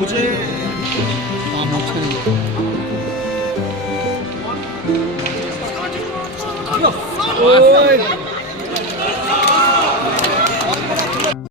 어제 아 목소리.